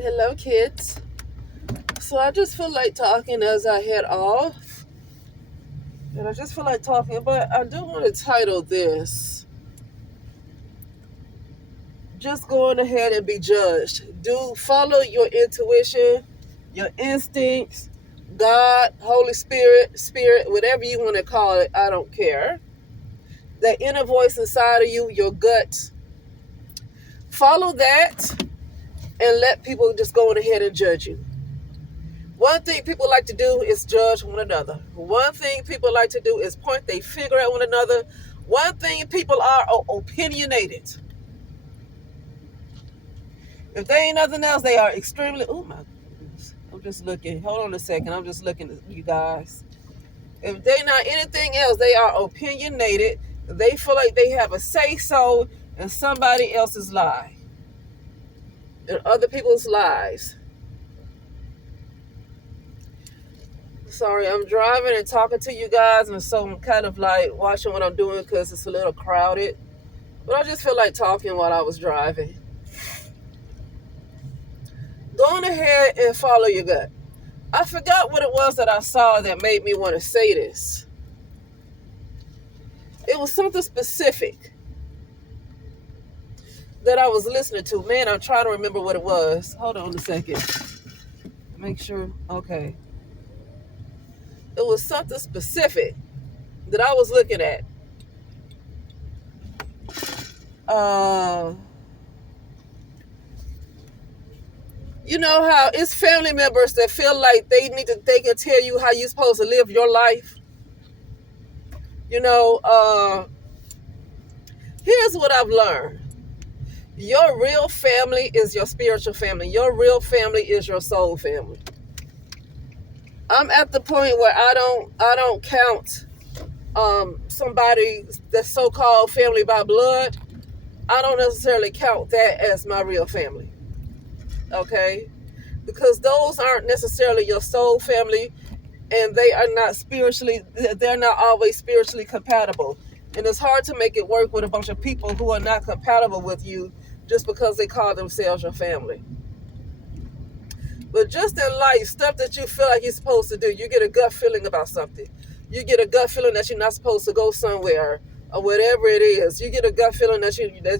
Hello, kids. So I just feel like talking as I head off. And I just feel like talking, but I do want to title this Just Going Ahead and Be Judged. Do follow your intuition, your instincts, God, Holy Spirit, whatever you want to call it, I don't care. That inner voice inside of you, your gut. Follow that and let people just go on ahead and judge you. One thing people like to do is judge one another. One thing people like to do is point their finger at one another. One thing people are opinionated. If they ain't nothing else, they are extremely. Oh my goodness! I'm just looking. Hold on a second. I'm just looking at you guys. If they not anything else, they are opinionated. They feel like they have a say so in somebody else's lie, in other people's lives. Sorry, I'm driving and talking to you guys, and so I'm kind of like watching what I'm doing because it's a little crowded. But I just feel like talking while I was driving. Go on ahead and follow your gut. I forgot what it was that I saw that made me want to say this. It was something specific that I was listening to. Man, I'm trying to remember what it was. Hold on a second. Make sure. Okay. It was something specific that I was looking at. You know how it's family members that feel like they can tell you how you're supposed to live your life. You know, here's what I've learned. Your real family is your spiritual family. Your real family is your soul family. I'm at the point where I don't count somebody that's so-called family by blood. I don't necessarily count that as my real family. Okay? Because those aren't necessarily your soul family, and they're not always spiritually compatible. And it's hard to make it work with a bunch of people who are not compatible with you just because they call themselves your family. But just in life, stuff that you feel like you're supposed to do, you get a gut feeling about something. You get a gut feeling that you're not supposed to go somewhere or whatever it is. You get a gut feeling that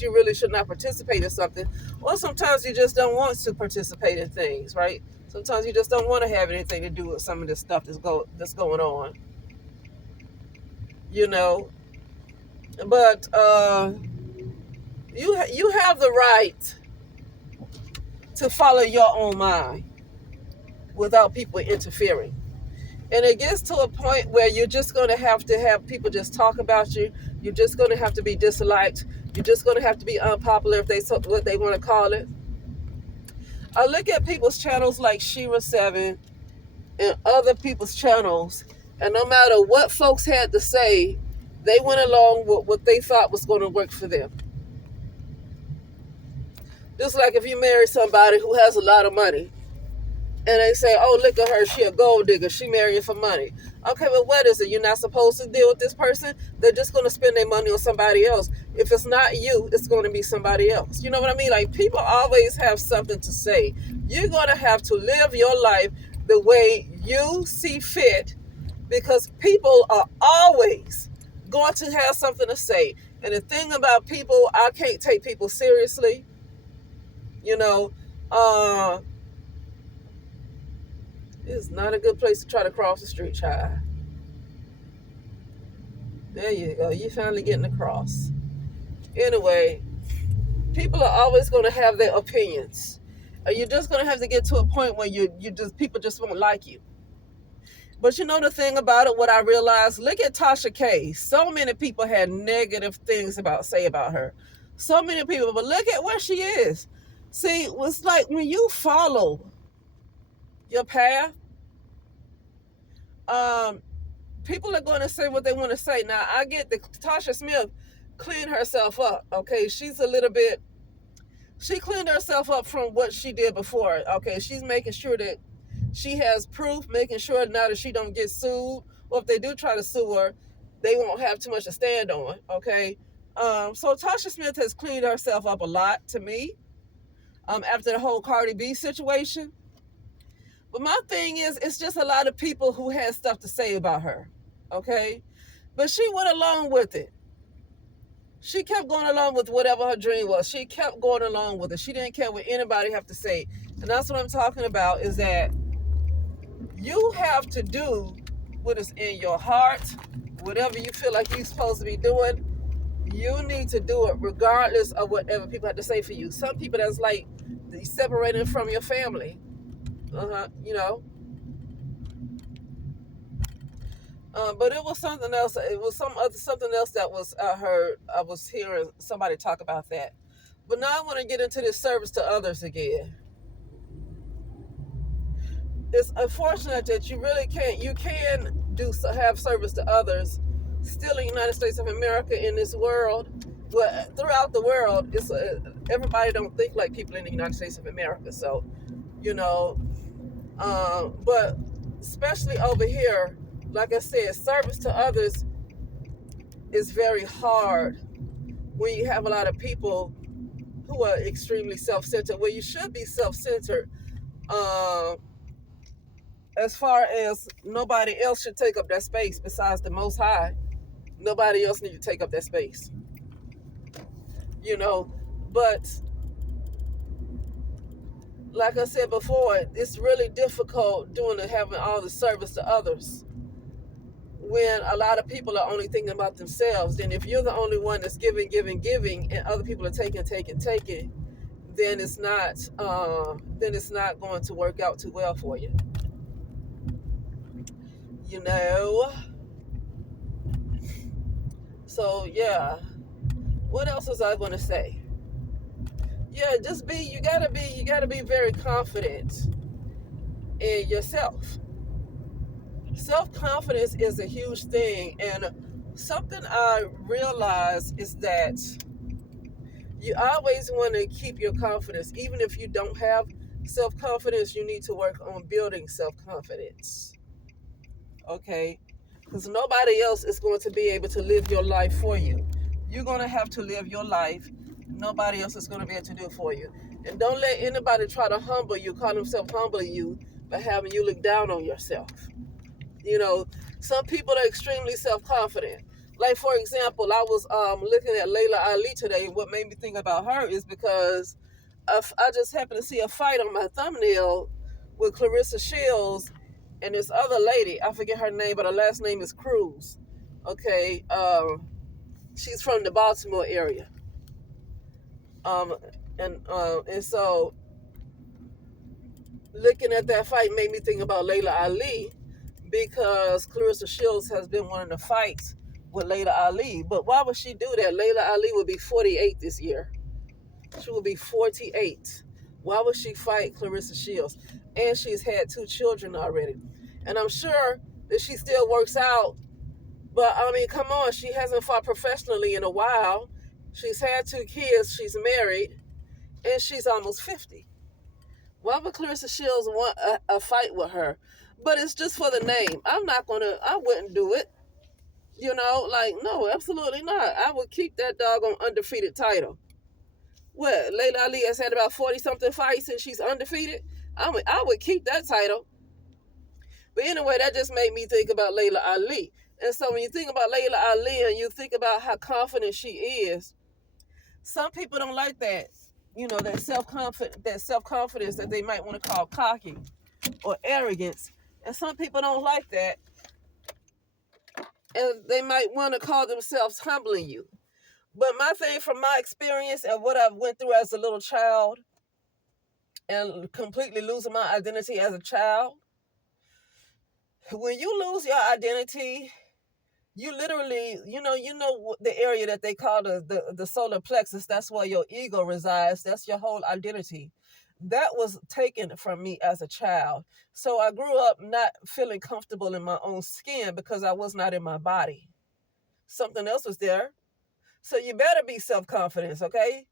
you really should not participate in something. Or sometimes you just don't want to participate in things, right? Sometimes you just don't want to have anything to do with some of this stuff that's going on. You know, but you have the right to follow your own mind without people interfering. And it gets to a point where you're just going to have people just talk about you. You're just going to have to be disliked. You're just going to have to be unpopular if what they want to call it. I look at people's channels like Shira7 and other people's channels, and no matter what folks had to say, they went along with what they thought was going to work for them. Just like if you marry somebody who has a lot of money, and they say, oh, look at her, she a gold digger, she marrying for money. Okay, but what is it? You're not supposed to deal with this person? They're just going to spend their money on somebody else. If it's not you, it's going to be somebody else. You know what I mean? Like, people always have something to say. You're going to have to live your life the way you see fit, because people are always going to have something to say. And the thing about people, I can't take people seriously. You know, it's not a good place to try to cross the street, child. There you go. You finally getting across. Anyway, people are always going to have their opinions. You're just going to have to get to a point where people just won't like you. But you know the thing about it, what I realized, look at Tasha K. So many people had negative things say about her. So many people, but look at where she is. See, it's like when you follow your path, people are going to say what they want to say. Now, I get that Tasha Smith cleaned herself up, okay? She cleaned herself up from what she did before, okay? She's making sure that she has proof, making sure now that she don't get sued, or if they do try to sue her, they won't have too much to stand on, okay? So Tasha Smith has cleaned herself up a lot to me. after the whole Cardi B situation. But my thing is, it's just a lot of people who had stuff to say about her, okay? But she went along with it. She kept going along with whatever her dream was. She kept going along with it. She didn't care what anybody have to say. And that's what I'm talking about, is that you have to do what is in your heart. Whatever you feel like you're supposed to be doing, you need to do it regardless of whatever people have to say for you. Some people, that's like separating from your family. You know. But it was something else. It was something else that was I was hearing somebody talk about that. But now I want to get into this service to others again. It's unfortunate that you really can't. You can have service to others still in the United States of America, in this world. But throughout the world, it's everybody don't think like people in the United States of America. So, you know, but especially over here, like I said, service to others is very hard when you have a lot of people who are extremely self-centered. Well, you should be self-centered, as far as nobody else should take up that space besides the Most High. Nobody else needs to take up that space, you know. But like I said before, it's really difficult having all the service to others when a lot of people are only thinking about themselves. Then if you're the only one that's giving, and other people are taking, then it's not going to work out too well for you. You know. So yeah. What else was I going to say? Yeah, you gotta be very confident in yourself. Self-confidence is a huge thing, and something I realized is that you always want to keep your confidence. Even if you don't have self-confidence, you need to work on building self-confidence. Okay? Because nobody else is going to be able to live your life for you. You're going to have to live your life. Nobody else is going to be able to do it for you. And don't let anybody try to humble you, call themselves humbling you, by having you look down on yourself. You know, some people are extremely self-confident. Like, for example, I was looking at Layla Ali today. What made me think about her is because I just happened to see a fight on my thumbnail with Clarissa Shields and this other lady. I forget her name, but her last name is Cruz. Okay, she's from the Baltimore area. And so looking at that fight made me think about Layla Ali, because Clarissa Shields has been wanting to fight with Layla Ali. But why would she do that? Layla Ali will be 48 this year. She will be 48. Why would she fight Clarissa Shields? And she's had 2 children already. And I'm sure that she still works out. But I mean, come on, she hasn't fought professionally in a while. She's had 2 kids, she's married, and she's almost 50. Why would Clarissa Shields want a fight with her? But it's just for the name. I wouldn't do it. You know, like, no, absolutely not. I would keep that doggone undefeated title. What, Layla Ali has had about 40-something fights and she's undefeated? I would keep that title. But anyway, that just made me think about Layla Ali. And so when you think about Layla Ali and you think about how confident she is, some people don't like that. You know, that self-confidence that they might want to call cocky or arrogance. And some people don't like that. And they might want to call themselves humbling you. But my thing, from my experience and what I went through as a little child and completely losing my identity as a child, when you lose your identity, you literally, you know the area that they call the solar plexus, that's where your ego resides. That's your whole identity. That was taken from me as a child. So I grew up not feeling comfortable in my own skin because I was not in my body. Something else was there. So you better be self-confident, okay?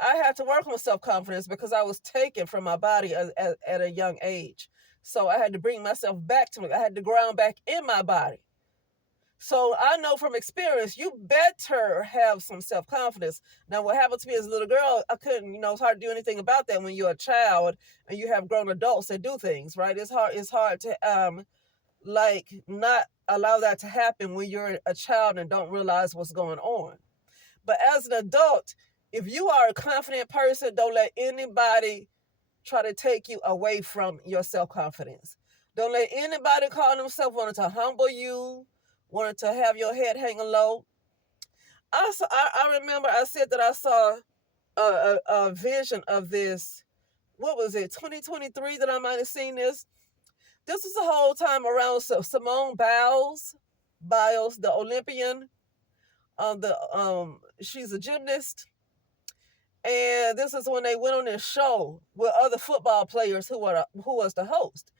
I had to work on self-confidence because I was taken from my body at a young age. So I had to bring myself back to me. I had to ground back in my body. So I know from experience, you better have some self-confidence. Now, what happened to me as a little girl, I couldn't, it's hard to do anything about that when you're a child and you have grown adults that do things, right? It's hard to like not allow that to happen when you're a child and don't realize what's going on. But as an adult, if you are a confident person, don't let anybody try to take you away from your self-confidence. Don't let anybody call themselves wanting to humble you, wanting to have your head hanging low. I remember I said that I saw a vision of this. What was it, 2023 that I might have seen this? This was the whole time around Simone Biles, the Olympian. She's a gymnast. And this is when they went on this show with other football players who was the host.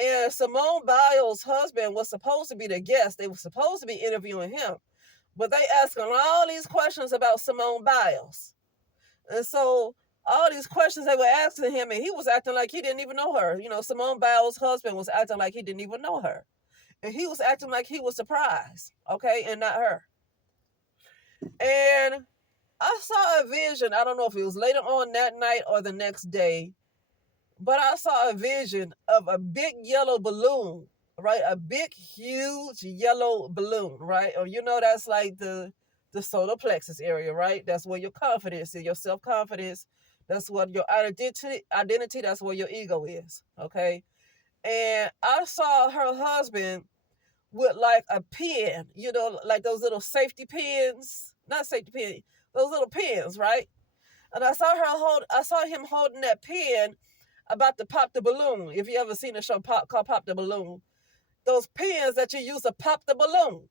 And Simone Biles' husband was supposed to be the guest. They were supposed to be interviewing him. But they asked him all these questions about Simone Biles. And so all these questions they were asking him, and he was acting like he didn't even know her. Simone Biles' husband was acting like he didn't even know her. And he was acting like he was surprised, okay, and not her. And I saw a vision. I don't know if it was later on that night or the next day, but I saw a vision of a big yellow balloon, right? A big, huge yellow balloon, right? Or that's like the solar plexus area, right? That's where your confidence is, your self-confidence. That's what your identity, that's where your ego is, okay? And I saw her husband with like a pen, like those little safety pins, not safety pin, those little pins, right? And I saw him holding that pen about to pop the balloon. If you ever seen a show called Pop the Balloon, those pins that you use to pop the balloon.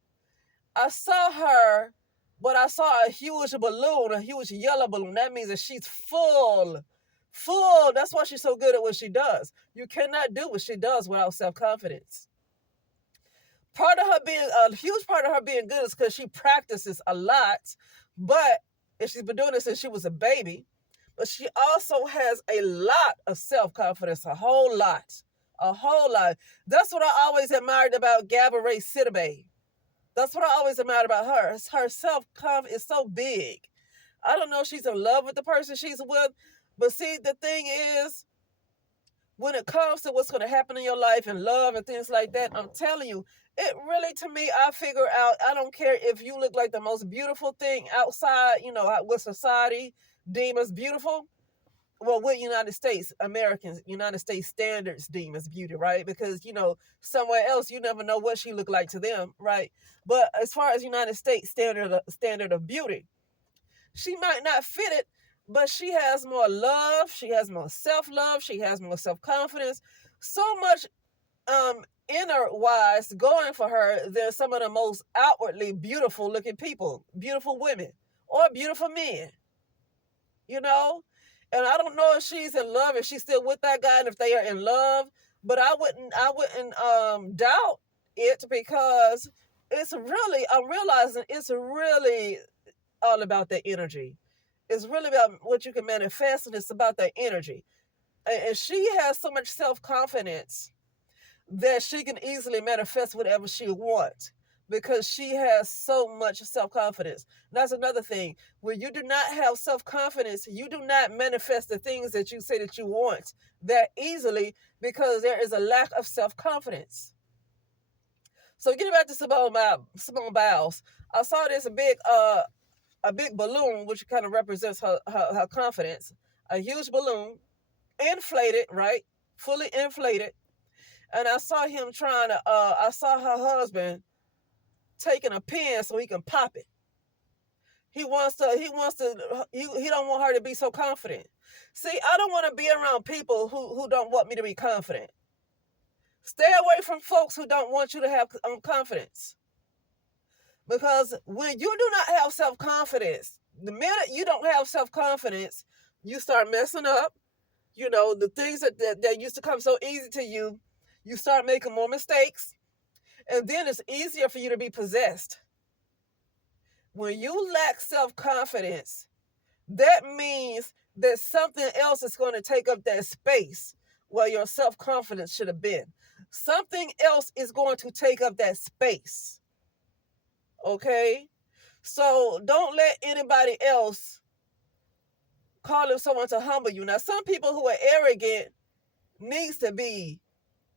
I saw her, but I saw a huge balloon, a huge yellow balloon. That means that she's full. That's why she's so good at what she does. You cannot do what she does without self-confidence. A huge part of her being good is because she practices a lot, but if she's been doing this since she was a baby, but she also has a lot of self-confidence, a whole lot. That's what I always admired about Gabourey Sidibe. That's what I always admired about her. Her self-confidence is so big. I don't know if she's in love with the person she's with, but see, the thing is, when it comes to what's going to happen in your life and love and things like that, I'm telling you, it really, to me, I figure out, I don't care if you look like the most beautiful thing outside, what society deem as beautiful. Well, what United States standards deem as beauty, right? Because, somewhere else, you never know what she looked like to them, right? But as far as United States standard of beauty, she might not fit it, but she has more love, she has more self-love, she has more self-confidence, so much inner wise going for her than some of the most outwardly beautiful looking people, beautiful women or beautiful men, and I don't know if she's in love, if she's still with that guy and if they are in love, but I wouldn't doubt it, because I'm realizing it's really all about that energy. It's really about what you can manifest, and it's about that energy. And she has so much self-confidence that she can easily manifest whatever she wants, because she has so much self-confidence. That's another thing. When you do not have self-confidence, you do not manifest the things that you say that you want that easily, because there is a lack of self-confidence. So getting back to Simone Biles, I saw this a big balloon, which kind of represents her confidence. A huge balloon, inflated, right? Fully inflated. And I saw I saw her husband taking a pen so he can pop it. He don't want her to be so confident. See, I don't want to be around people who don't want me to be confident. Stay away from folks who don't want you to have confidence. Because when you do not have self-confidence, the minute you don't have self-confidence, you start messing up. The things that used to come so easy to you, you start making more mistakes. And then it's easier for you to be possessed. When you lack self-confidence, that means that something else is going to take up that space where your self-confidence should have been. Something else is going to take up that space. Okay? So don't let anybody else call someone to humble you. Now, some people who are arrogant needs to be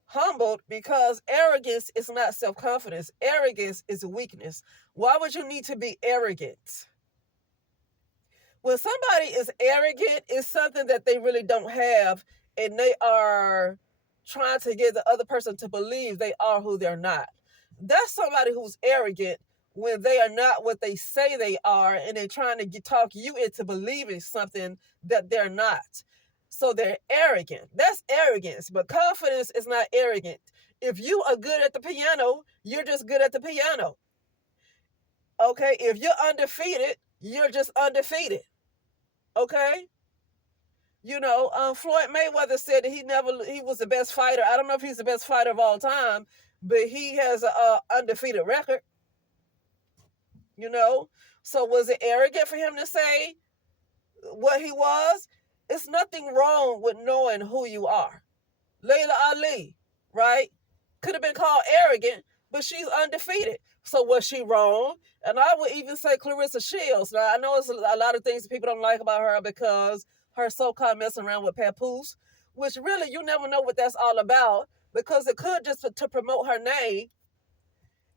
humbled because arrogance is not self-confidence. Arrogance is a weakness. Why would you need to be arrogant? When somebody is arrogant, it's something that they really don't have, and they are trying to get the other person to believe they are who they're not. That's somebody who's arrogant when they are not what they say they are, and they're trying to talk you into believing something that they're not. So they're arrogant. That's arrogance, but confidence is not arrogant. If you are good at the piano, you're just good at the piano. Okay? If you're undefeated, you're just undefeated. Okay? Floyd Mayweather said that he was the best fighter. I don't know if he's the best fighter of all time, but he has a undefeated record. So was it arrogant for him to say what he was? It's nothing wrong with knowing who you are. Layla Ali, right? Could have been called arrogant, but she's undefeated. So was she wrong? And I would even say Clarissa Shields. Now, I know it's a lot of things that people don't like about her because her so-called messing around with Papoose, which really you never know what that's all about, because it could just to promote her name.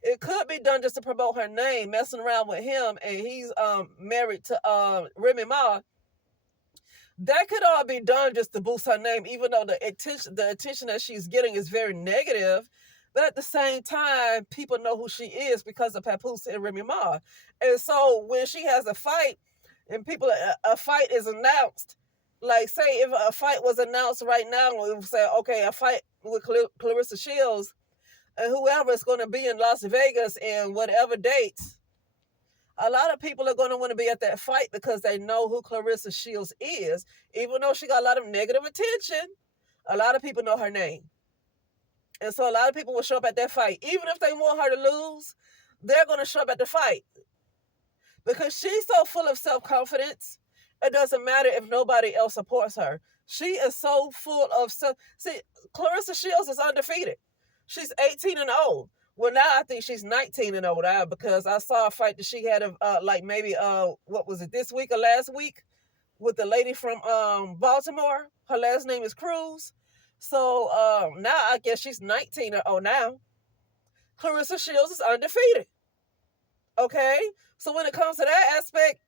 It could be done just to promote her name, messing around with him, and he's married to Remy Ma. That could all be done just to boost her name, even though the attention that she's getting is very negative. But at the same time, people know who she is because of Papoose and Remy Ma. And so when she has a fight and a fight is announced, like say if a fight was announced right now, we would say, okay, a fight with Clarissa Shields and whoever is going to be in Las Vegas in whatever dates, a lot of people are going to want to be at that fight because they know who Clarissa Shields is. Even though she got a lot of negative attention, a lot of people know her name. And so a lot of people will show up at that fight. Even if they want her to lose, they're going to show up at the fight. Because she's so full of self-confidence, it doesn't matter if nobody else supports her. She is so full of self. See, Clarissa Shields is undefeated. She's 18-0. Well, now I think she's 19-0 now because I saw a fight that she had what was it, this week or last week with the lady from Baltimore. Her last name is Cruz. So now I guess she's 19-0 now. Clarissa Shields is undefeated. Okay? So when it comes to that aspect,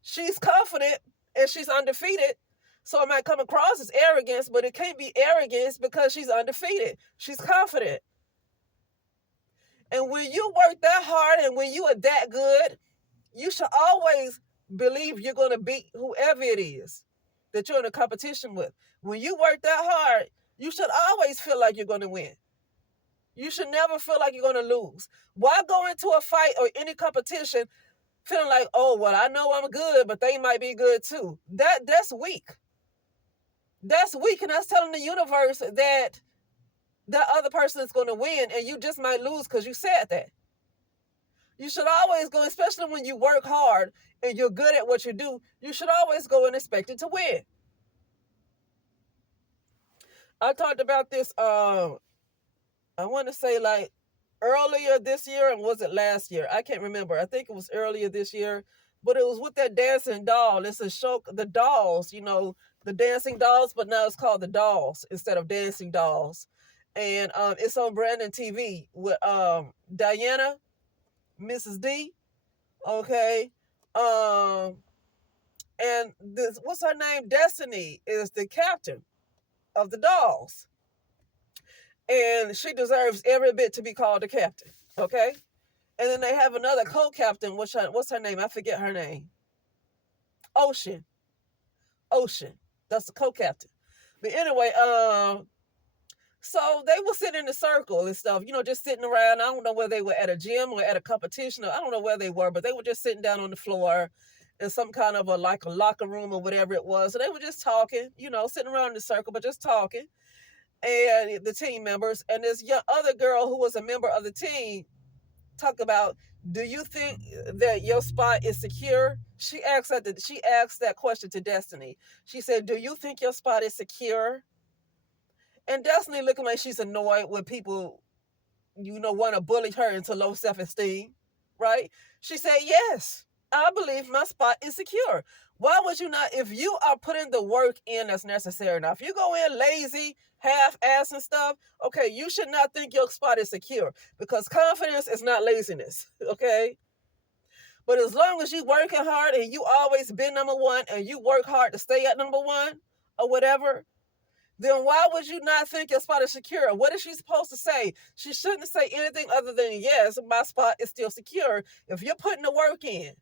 she's confident and she's undefeated. So it might come across as arrogance, but it can't be arrogance because she's undefeated. She's confident. And when you work that hard and when you are that good, you should always believe you're going to beat whoever it is that you're in a competition with. When you work that hard, you should always feel like you're going to win. You should never feel like you're going to lose. Why go into a fight or any competition feeling like, oh, well, I know I'm good, but they might be good too? That's weak. That's weak, and that's telling the universe that that other person is going to win, and you just might lose because you said that. You should always go, especially when you work hard and you're good at what you do, you should always go and expect it to win. I talked about this, I want to say like earlier this year, and was it last year? I can't remember. I think it was earlier this year, but it was with that dancing doll. It's a show, the dolls, the dancing dolls, but now it's called the dolls instead of dancing dolls. And it's on Brandon TV with Diana, Mrs. D. Okay. And this, what's her name? Destiny is the captain of the dolls. And she deserves every bit to be called the captain. Okay. And then they have another co-captain. What's her name? I forget her name. Ocean. That's the co-captain. But anyway, so they were sitting in a circle and stuff, just sitting around. I don't know whether they were at a gym or at a competition. I don't know where they were, but they were just sitting down on the floor in some kind of a locker room or whatever it was. So they were just talking, sitting around in the circle, but just talking. And the team members, and this other girl who was a member of the team talk about, do you think that your spot is secure? She asked that question to Destiny. She said, do you think your spot is secure? And Destiny looking like she's annoyed when people, want to bully her into low self-esteem. right? She said, yes, I believe my spot is secure. Why would you not, if you are putting the work in that's necessary? Now, if you go in lazy, half-ass and stuff, okay, you should not think your spot is secure, because confidence is not laziness, okay? But as long as you working hard and you always been number one and you work hard to stay at number one or whatever, then why would you not think your spot is secure? What is she supposed to say? She shouldn't say anything other than, yes, my spot is still secure if you're putting the work in.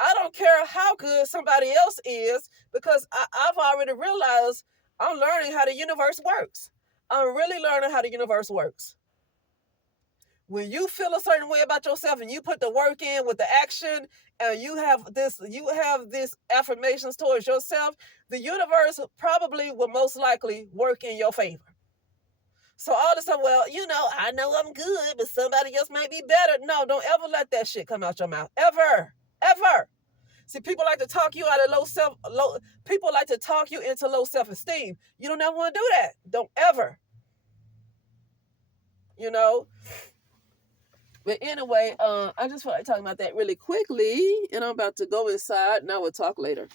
I don't care how good somebody else is, because I've already realized I'm learning how the universe works. I'm really learning how the universe works. When you feel a certain way about yourself and you put the work in with the action, and you have this affirmations towards yourself, the universe probably will most likely work in your favor. So all this time, well, I know I'm good, but somebody else might be better. No, don't ever let that shit come out your mouth. Ever. Ever. See, people like to talk you out of people like to talk you into low self-esteem. You don't ever want to do that. Don't ever. But anyway, I just feel like talking about that really quickly, and I'm about to go inside, and I will talk later.